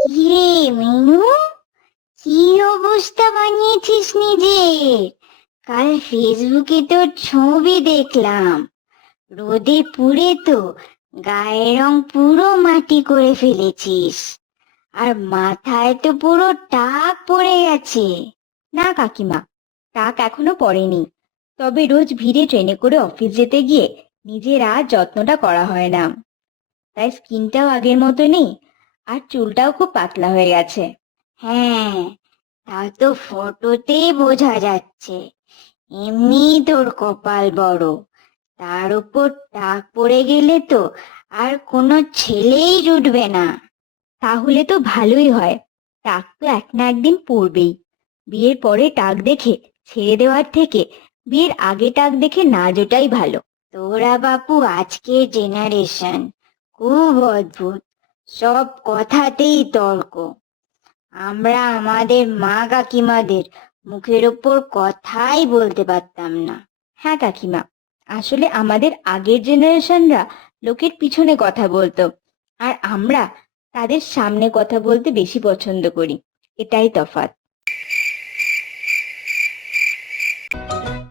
কিরে মিনু, কি অবস্থা বানিয়েছিস নিজের? কাল ফেসবুকে তোর ছবি দেখলাম। রোদে পুড়ে তো গায়ের রং পুরো মাটি করে ফেলেছিস, আর মাথায় তো পুরো টাক পড়ে গেছে। না কাকিমা, টাক এখনো পড়েনি। তবে রোজ ভিড়ে ট্রেনে করে অফিস যেতে গিয়ে নিজের আর যত্নটা করা হয় না। তাই স্কিনটাও আগের মতো নেই, আর চুলটাও খুব পাতলা হয়ে গেছে। হ্যাঁ, তা তো ফটোতেই বোঝা যাচ্ছে। এমনি তোর কপাল বড়, তার উপর টাক পড়ে গেলে তো আর কোনো ছেলেই জুটবে না। তাহলে তো ভালোই হয়। টাক তো এক না একদিন পড়বেই। বিয়ের পরে টাক দেখে ছেড়ে দেওয়ার থেকে বিয়ের আগে টাক দেখে না জোটাই ভালো। তোরা বাপু আজকের জেনারেশন খুব অদ্ভুত, সব কথাতেই তর্ক। আমরা আমাদের মা কাকিমাদের মুখের ওপর কথাই বলতে পারতাম না। হ্যাঁ কাকিমা, আসলে আমাদের আগের জেনারেশনরা লোকের পিছনে কথা বলতো, আর আমরা তাদের সামনে কথা বলতে বেশি পছন্দ করি। এটাই তফাৎ।